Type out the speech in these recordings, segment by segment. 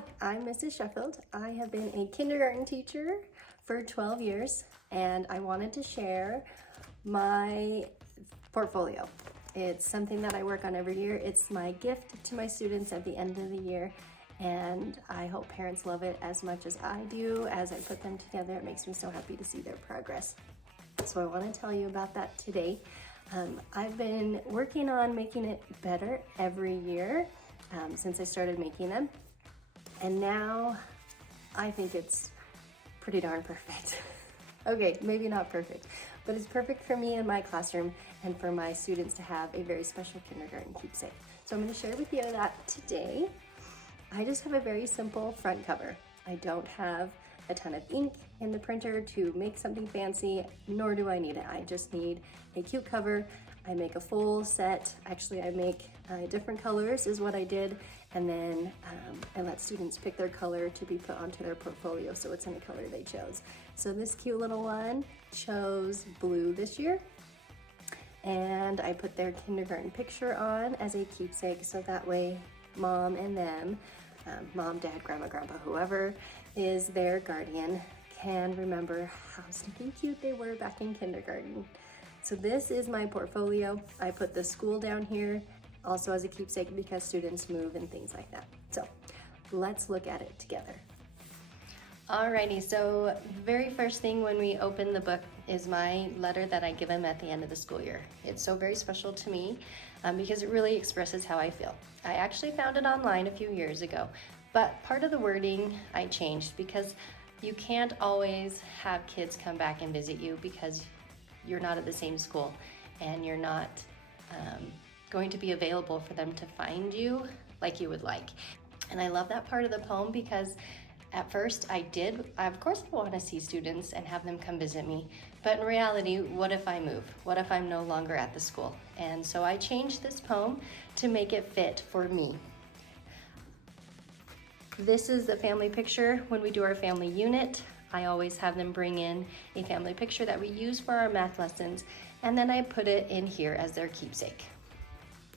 Hi, I'm Mrs. Sheffield. I have been a kindergarten teacher for 12 years, and I wanted to share my portfolio. It's something that I work on every year. It's my gift to my students at the end of the year, and I hope parents love it as much as I do. As I put them together, it makes me so happy to see their progress. So I want to tell you about that today. I've been working on making it better every year since I started making them. And now I think it's pretty darn perfect. Okay, maybe not perfect, but it's perfect for me in my classroom and for my students to have a very special kindergarten keepsake. So I'm going to share with you that today. I just have a very simple front cover. I don't have a ton of ink in the printer to make something fancy, nor do I need it. I just need a cute cover. I make a full set. Actually, I make different colors is what I did, and then I let students pick their color to be put onto their portfolio, so it's any color they chose. So this cute little one chose blue this year, and I put their kindergarten picture on as a keepsake, so that way mom and them, mom, dad, grandma, grandpa, whoever is their guardian, can remember how stinking cute they were back in kindergarten. So this is my portfolio. I put the school down here also as a keepsake because students move and things like that. So let's look at it together. Alrighty, so very first thing when we open the book is my letter that I give them at the end of the school year. It's so very special to me because it really expresses how I feel. I actually found it online a few years ago, but part of the wording I changed because you can't always have kids come back and visit you because you're not at the same school and you're not going to be available for them to find you like you would like. And I love that part of the poem because at first of course I want to see students and have them come visit me, but in reality, what if I move? What if I'm no longer at the school? And so I changed this poem to make it fit for me. This is the family picture. When we do our family unit, I always have them bring in a family picture that we use for our math lessons, and then I put it in here as their keepsake.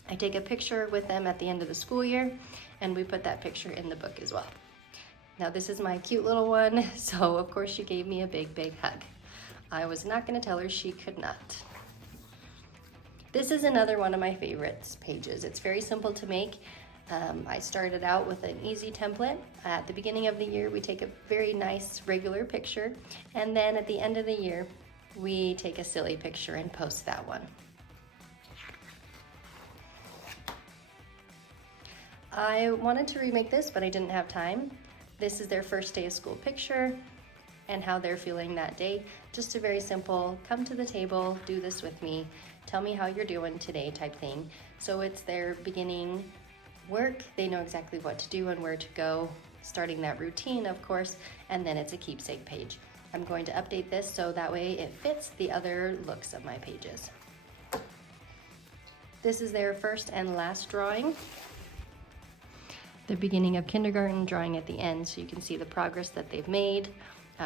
I take a picture with them at the end of the school year, and we put that picture in the book as well. Now this is my cute little one, so of course she gave me a big, big hug. I was not going to tell her she could not. This is another one of my favorites pages. It's very simple to make. I started out with an easy template. At the beginning of the year, we take a very nice regular picture, and then at the end of the year, we take a silly picture and post that one. I wanted to remake this, but I didn't have time. This is their first day of school picture and how they're feeling that day. Just a very simple, come to the table, do this with me, tell me how you're doing today type thing. So it's their beginning work. They know exactly what to do and where to go, starting that routine, of course, and then it's a keepsake page. I'm going to update this so that way it fits the other looks of my pages. This is their first and last drawing. The beginning of kindergarten, drawing at the end, so you can see the progress that they've made.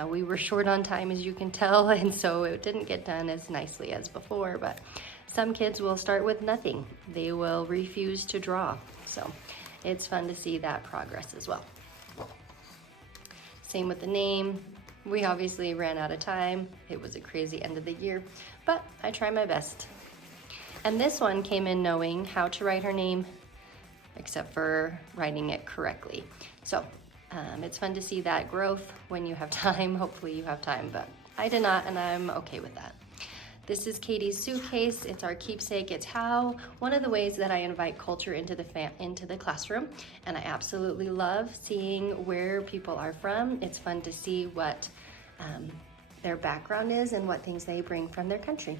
We were short on time, as you can tell, and so it didn't get done as nicely as before, but some kids will start with nothing. They will refuse to draw, so it's fun to see that progress as well. Same with the name. We obviously ran out of time. It was a crazy end of the year, but I try my best. And this one came in knowing how to write her name, except for writing it correctly. So it's fun to see that growth when you have time. Hopefully you have time, but I did not, and I'm okay with that. This is Katie's Suitcase. It's our keepsake. It's one of the ways that I invite culture into the classroom, and I absolutely love seeing where people are from. It's fun to see what their background is and what things they bring from their country.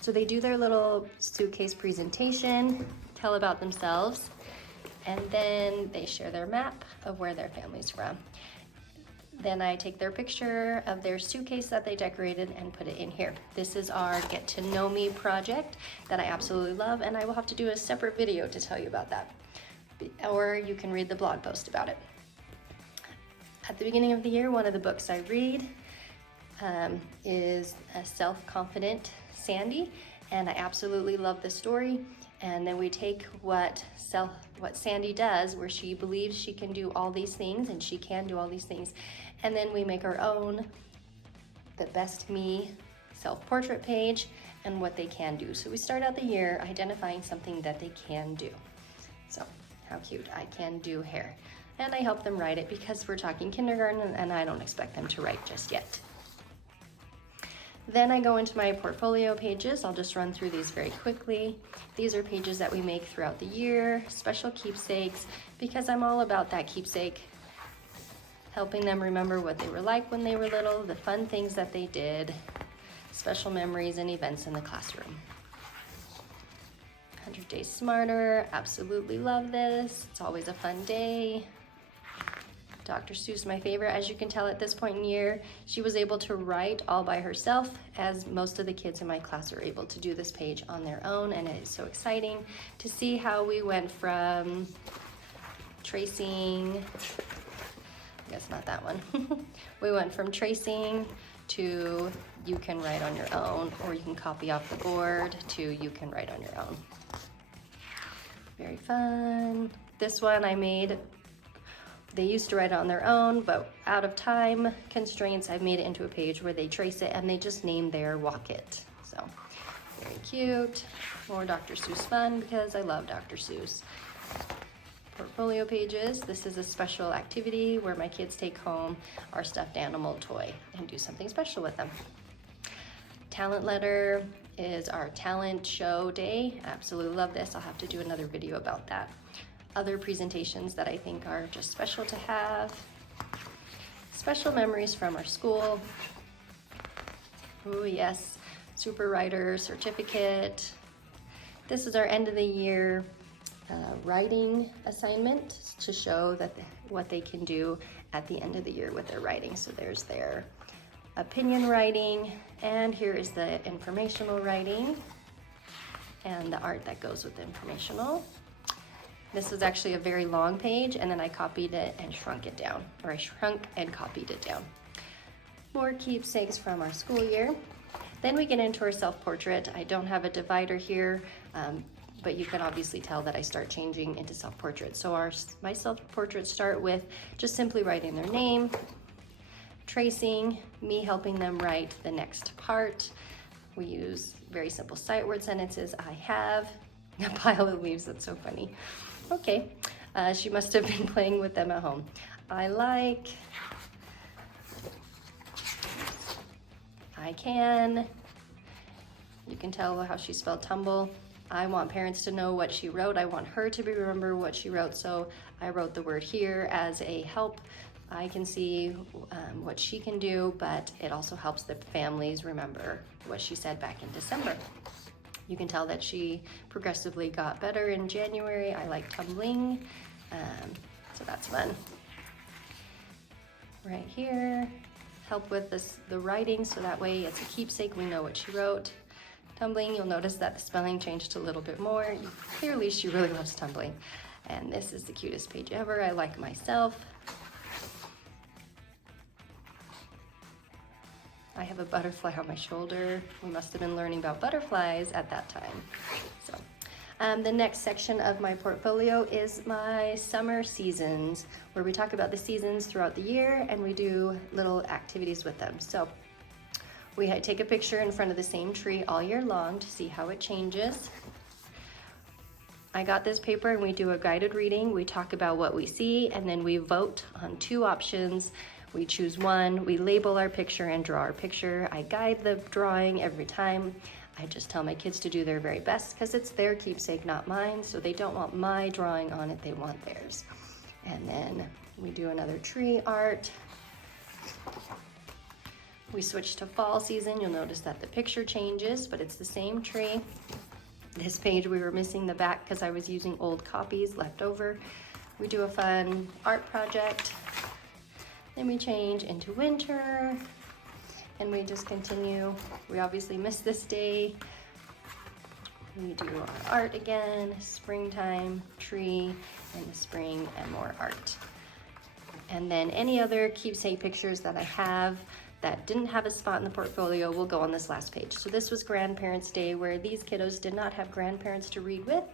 So they do their little suitcase presentation, tell about themselves, and then they share their map of where their family's from. Then I take their picture of their suitcase that they decorated and put it in here. This is our Get to Know Me project that I absolutely love, and I will have to do a separate video to tell you about that. Or you can read the blog post about it. At the beginning of the year, one of the books I read is A Self-Confident Sandy, and I absolutely love the story. And then we take what Sandy does, where she believes she can do all these things, and she can do all these things, and then we make our own, the Best Me self-portrait page and what they can do. So we start out the year identifying something that they can do. So how cute, I can do hair. And I help them write it because we're talking kindergarten and I don't expect them to write just yet. Then I go into my portfolio pages. I'll just run through these very quickly. These are pages that we make throughout the year, special keepsakes, because I'm all about that keepsake, helping them remember what they were like when they were little, the fun things that they did, special memories and events in the classroom. 100 Days Smarter, absolutely love this. It's always a fun day. Dr. Seuss, my favorite. As you can tell at this point in the year, she was able to write all by herself, as most of the kids in my class are able to do this page on their own, and it is so exciting to see how we went from tracing, I guess not that one. We went from tracing to you can write on your own, or you can copy off the board, to you can write on your own. Very fun. This one I made, they used to write it on their own, but out of time constraints, I've made it into a page where they trace it and they just name their walk it. So very cute. More Dr. Seuss fun because I love Dr. Seuss. Portfolio pages. This is a special activity where my kids take home our stuffed animal toy and do something special with them. Talent letter is our talent show day. Absolutely love this. I'll have to do another video about that. Other presentations that I think are just special to have. Special memories from our school. Oh yes, super writer certificate. This is our end of the year writing assignment to show that what they can do at the end of the year with their writing. So there's their opinion writing, and here is the informational writing and the art that goes with the informational. This was actually a very long page, and then I copied it and shrunk it down, or I shrunk and copied it down. More keepsakes from our school year. Then we get into our self-portrait. I don't have a divider here, but you can obviously tell that I start changing into self-portrait. So my self-portraits start with just simply writing their name, tracing, me helping them write the next part. We use very simple sight word sentences. I have a pile of leaves, that's so funny. Okay, she must have been playing with them at home. I like, I can, you can tell how she spelled tumble. I want parents to know what she wrote. I want her to remember what she wrote, so I wrote the word here as a help. I can see what she can do, but it also helps the families remember what she said back in December. You can tell that she progressively got better in January. I like tumbling, so that's fun. Right here, help with the writing, so that way it's a keepsake, we know what she wrote. Tumbling, you'll notice that the spelling changed a little bit more. Clearly she really loves tumbling. And this is the cutest page ever. I like myself. I have a butterfly on my shoulder. We must have been learning about butterflies at that time. So, the next section of my portfolio is my summer seasons, where we talk about the seasons throughout the year and we do little activities with them. So we take a picture in front of the same tree all year long to see how it changes. I got this paper and we do a guided reading. We talk about what we see and then we vote on 2 options. We choose one, we label our picture and draw our picture. I guide the drawing every time. I just tell my kids to do their very best because it's their keepsake, not mine. So they don't want my drawing on it, they want theirs. And then we do another tree art. We switch to fall season. You'll notice that the picture changes, but it's the same tree. This page we were missing the back because I was using old copies left over. We do a fun art project. Then we change into winter and we just continue. We obviously missed this day. We do our art again, springtime, tree, in the spring, and more art. And then any other keepsake pictures that I have, that didn't have a spot in the portfolio will go on this last page. So this was Grandparents' Day, where these kiddos did not have grandparents to read with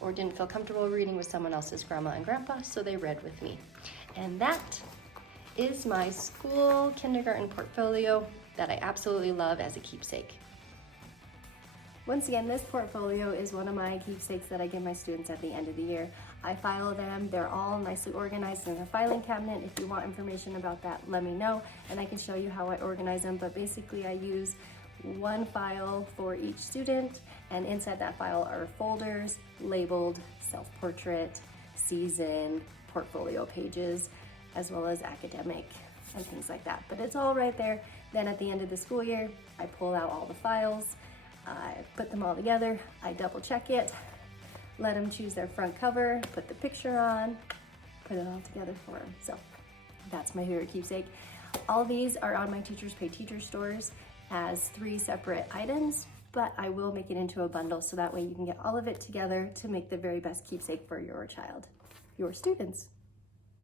or didn't feel comfortable reading with someone else's grandma and grandpa, so they read with me. And that is my school kindergarten portfolio that I absolutely love as a keepsake. Once again, this portfolio is one of my keepsakes that I give my students at the end of the year. I file them, they're all nicely organized in a filing cabinet. If you want information about that, let me know and I can show you how I organize them. But basically I use one file for each student, and inside that file are folders labeled self-portrait, season, portfolio pages, as well as academic and things like that. But it's all right there. Then at the end of the school year, I pull out all the files, I put them all together, I double check it, let them choose their front cover, put the picture on, put it all together for them. So that's my favorite keepsake. All these are on my Teachers Pay Teacher stores as 3 separate items, but I will make it into a bundle so that way you can get all of it together to make the very best keepsake for your child, your students.